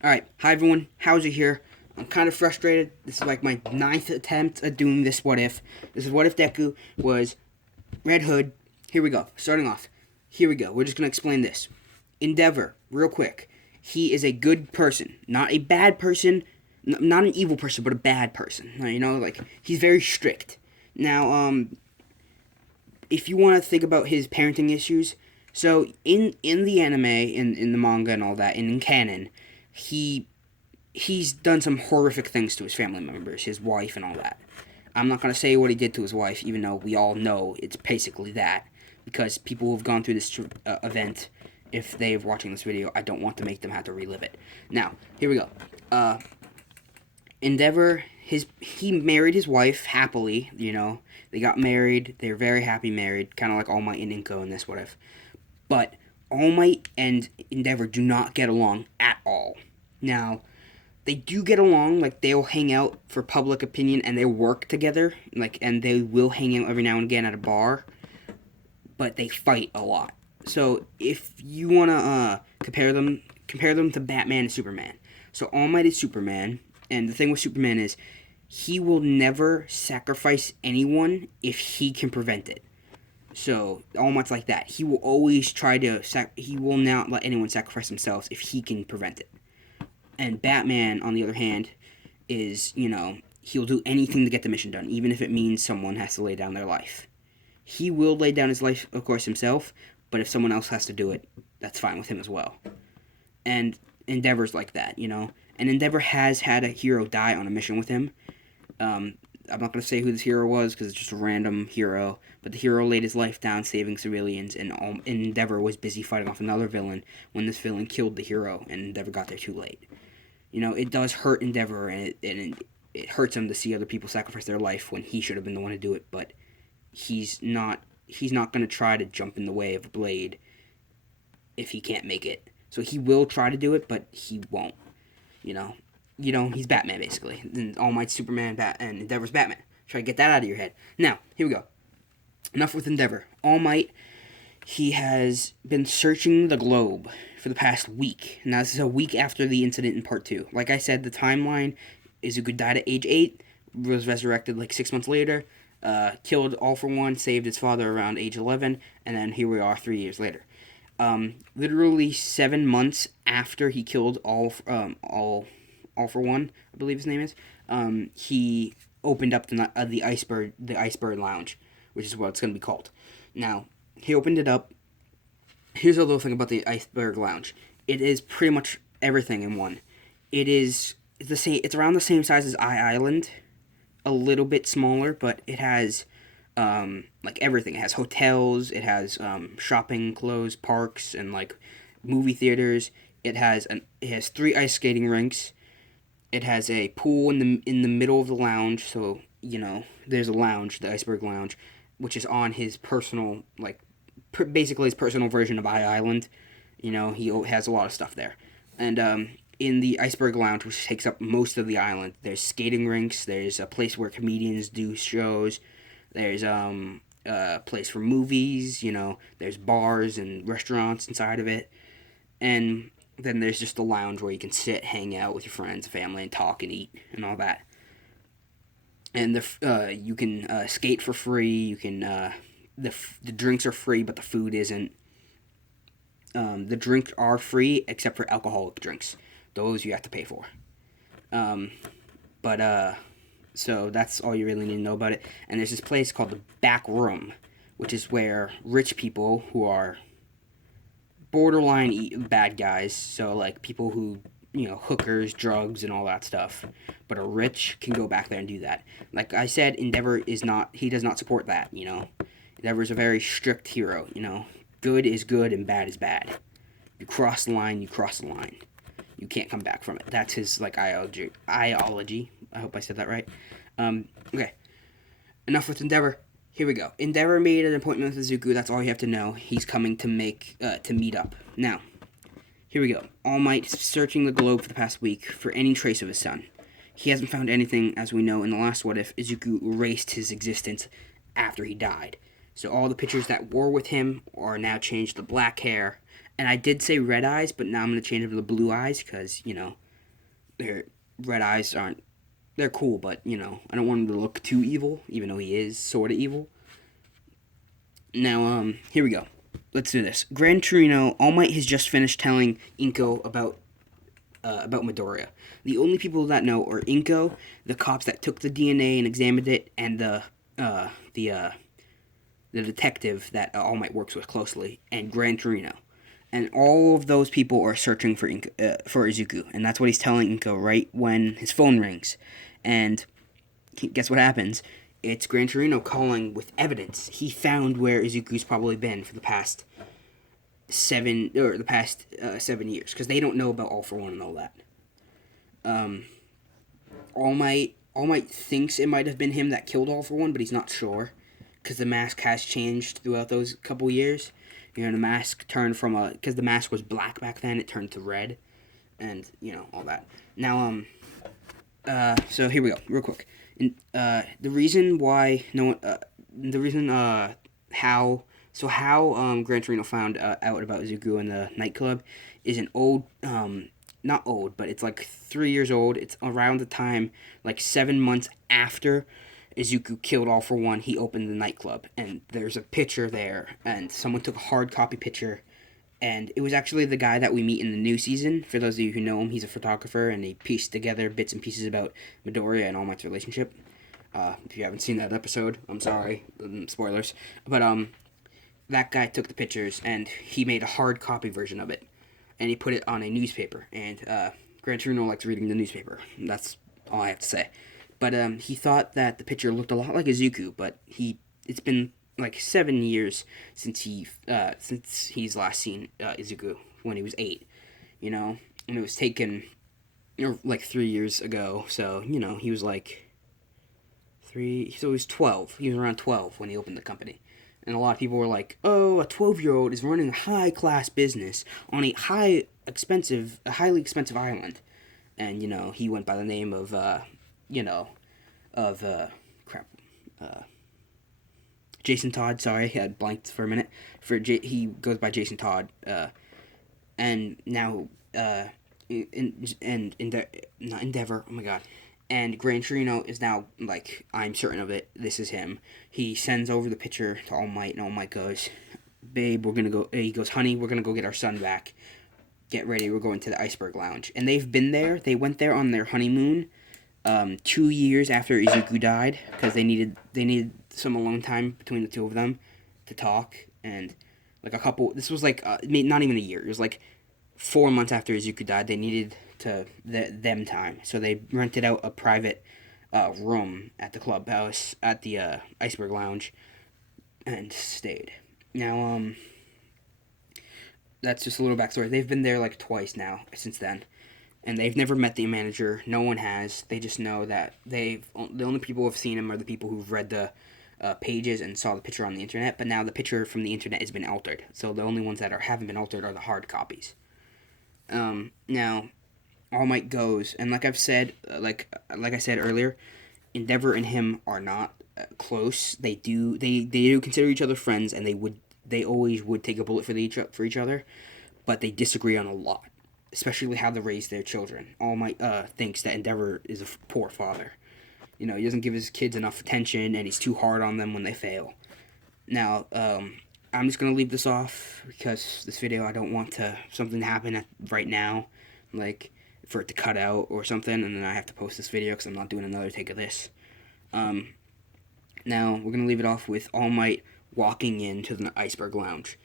Alright, hi everyone, Howser here. I'm kind of frustrated. This is like my 9th attempt at doing this what if. This is what if Deku was Red Hood. Here we go, starting off. Here we go, we're just going to explain this. Endeavor, real quick. He is a good person, not a bad person, not an evil person, but a bad person. He's very strict. Now, if you want to think about his parenting issues, so in the anime, in the manga and all that, and in canon, he he's done some horrific things to his family members, his wife, and all that. I'm not gonna say what he did to his wife, even though we all know it's basically that, because people who've gone through this event, if they're watching this video, I don't want to make them have to relive it. Now, here we go. Endeavor, he married his wife happily. They got married. They're very happy married, kind of like All Might and Inko in this what if. But All Might and Endeavor do not get along at all. Now, they do get along. Like, they'll hang out for public opinion, and they work together. And they will hang out every now and again at a bar. But they fight a lot. So if you wanna compare them to Batman and Superman. So All Might is Superman, and the thing with Superman is he will never sacrifice anyone if he can prevent it. So All Might's like that. He will always try to. He will not let anyone sacrifice themselves if he can prevent it. And Batman, on the other hand, is he'll do anything to get the mission done, even if it means someone has to lay down their life. He will lay down his life, of course, himself. But if someone else has to do it, that's fine with him as well. And Endeavor's like that. And Endeavor has had a hero die on a mission with him. I'm not going to say who this hero was because it's just a random hero. But the hero laid his life down saving civilians, and Endeavor was busy fighting off another villain when this villain killed the hero, and Endeavor got there too late. It does hurt Endeavor, and it hurts him to see other people sacrifice their life when he should have been the one to do it. But he's not going to try to jump in the way of a blade if he can't make it. So he will try to do it, but he won't. He's Batman, basically. And All Might's Superman, and Endeavor's Batman. Try to get that out of your head. Now, here we go. Enough with Endeavor. All Might, he has been searching the globe for the past week. Now, this is a week after the incident in Part 2. Like I said, the timeline, Izuku died at age 8, was resurrected like 6 months later, killed All for One, saved his father around age 11, and then here we are 3 years later. Literally 7 months after he killed All for One, I believe his name is, he opened up the Iceberg Lounge, which is what it's going to be called. Now, he opened it up. Here's a little thing about the Iceberg Lounge. It is pretty much everything in one. It's the same. It's around the same size as Island, a little bit smaller, but it has everything. It has hotels, it has shopping, clothes, parks, and movie theaters. It has 3 ice skating rinks. It has a pool in the middle of the lounge. So there's a lounge, the Iceberg Lounge, which is on his personal basically his personal version of Island. He has a lot of stuff there, and in the Iceberg Lounge, which takes up most of the island, there's skating rinks. There's a place where comedians do shows. There's a place for movies. There's bars and restaurants inside of it, and then there's just the lounge where you can sit, hang out with your friends and family, and talk and eat and all that. And you can skate for free. You can the drinks are free, but the food isn't. The drinks are free except for alcoholic drinks. Those you have to pay for. So that's all you really need to know about it. And there's this place called the Back Room, which is where rich people who are borderline bad guys, so people who hookers, drugs, and all that stuff, but are rich, can go back there and do that. Like I said, Endeavor he does not support that. Endeavor is a very strict hero. Good is good and bad is bad. You cross the line, you cross the line. You can't come back from it. That's his ideology. I hope I said that right. Okay. Enough with Endeavor. Here we go. Endeavor made an appointment with Izuku. That's all you have to know. He's coming to meet up. Now, here we go. All Might searching the globe for the past week for any trace of his son. He hasn't found anything, as we know in the last What If. Izuku erased his existence after he died. So all the pictures that were with him are now changed to black hair. And I did say red eyes, but now I'm going to change them to blue eyes because, their red eyes aren't. They're cool, but I don't want him to look too evil, even though he is sort of evil. Now, here we go. Let's do this. Gran Torino, All Might has just finished telling Inko about Midoriya. The only people that know are Inko, the cops that took the DNA and examined it, and the detective that All Might works with closely, and Gran Torino. And all of those people are searching for for Izuku, and that's what he's telling Inko right when his phone rings. And guess what happens? It's Gran Torino calling with evidence. He found where Izuku's probably been for the past 7 years, because they don't know about All for One and all that. All Might thinks it might have been him that killed All for One, but he's not sure, because the mask has changed throughout those couple years. The mask turned from because the mask was black back then, it turned to red, and all that. Now, so here we go, real quick. The reason why how Gran Torino found out about Izuku in the nightclub is an old, not old, but it's like 3 years old. It's around the time, like 7 months after Izuku killed All for One, he opened the nightclub, and there's a picture there, and someone took a hard copy picture, and it was actually the guy that we meet in the new season. For those of you who know him, he's a photographer, and he pieced together bits and pieces about Midoriya and All Might's relationship. If you haven't seen that episode, I'm sorry, spoilers. But that guy took the pictures, and he made a hard copy version of it, and he put it on a newspaper. And Gran Torino likes reading the newspaper. That's all I have to say. But he thought that the picture looked a lot like Izuku, but it's been like 7 years since he's last seen Izuku when he was 8, and it was taken like 3 years ago. So he was like 3. So he was 12. He was around 12 when he opened the company, and a lot of people were like, "Oh, a 12-year-old is running a high-class business on a highly expensive island," and he went by the name of crap. Jason Todd. Sorry, I had blanked for a minute. He goes by Jason Todd, and now not Endeavor. Oh my God. And Gran Torino is now like, I'm certain of it. This is him. He sends over the picture to All Might, and All Might goes, "Babe, we're gonna go." He goes, "Honey, we're gonna go get our son back. Get ready. We're going to the Iceberg Lounge." And they've been there. They went there on their honeymoon, 2 years after Izuku died, because they needed some alone time between the two of them to talk, and like a couple. This was like not even a year. It was like 4 months after Izuku died. They needed them time, so they rented out a private room at the clubhouse at the Iceberg Lounge and stayed. Now, that's just a little backstory. They've been there like twice now since then, and they've never met the manager. No one has. They just know that the only people who have seen him are the people who've read the pages and saw the picture on the internet. But now the picture from the internet has been altered, so the only ones that haven't been altered are the hard copies. Now, All Might goes, and like I've said, like I said earlier, Endeavor and him are not close. They do consider each other friends, and they always would take a bullet for each other, but they disagree on a lot, especially how they raise their children. All Might thinks that Endeavor is a poor father. He doesn't give his kids enough attention, and he's too hard on them when they fail. Now, I'm just gonna leave this off because this video, I don't want something to happen right now, like for it to cut out or something, and then I have to post this video because I'm not doing another take of this. Now we're gonna leave it off with All Might walking into the Iceberg Lounge.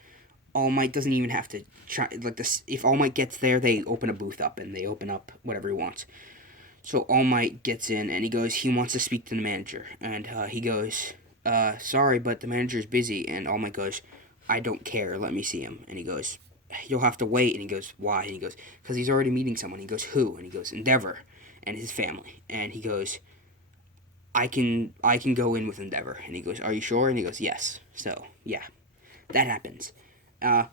All Might doesn't even have to try like this. If All Might gets there, they open a booth up and they open up whatever he wants. So All Might gets in and he wants to speak to the manager, and he goes, "Sorry, but the manager's busy." And All Might goes, "I don't care. Let me see him." And he goes, "You'll have to wait." And he goes, "Why?" And he goes, "Because he's already meeting someone." He goes, "Who?" And he goes, "Endeavor and his family." And he goes, I can go in with Endeavor." And he goes, "Are you sure?" And he goes, "Yes." So, yeah, that happens.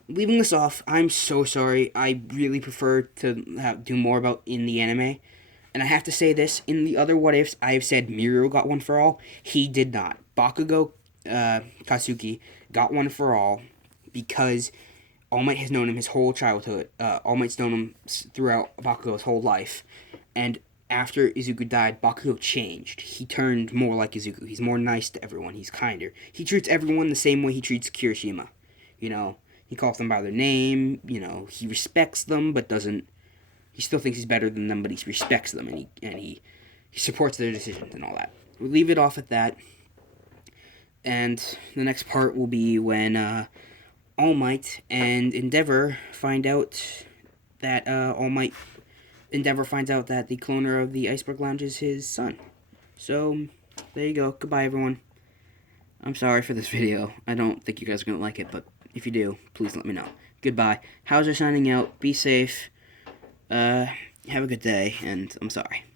Leaving this off, I'm so sorry. I really prefer to do more about in the anime. And I have to say this, in the other what ifs, I have said Mirio got one for all. He did not. Bakugo Katsuki got one for all because All Might has known him his whole childhood. All Might's known him throughout Bakugo's whole life. And after Izuku died, Bakugo changed. He turned more like Izuku. He's more nice to everyone. He's kinder. He treats everyone the same way he treats Kirishima. You know, he calls them by their name. You know, he respects them, but doesn't. He still thinks he's better than them, but he respects them, and he supports their decisions and all that. We'll leave it off at that. And the next part will be when All Might and Endeavor find out that Endeavor finds out that the cloner of the Iceberg Lounge is his son. So, there you go. Goodbye, everyone. I'm sorry for this video. I don't think you guys are going to like it, but if you do, please let me know. Goodbye. Howser signing out. Be safe. Have a good day, and I'm sorry.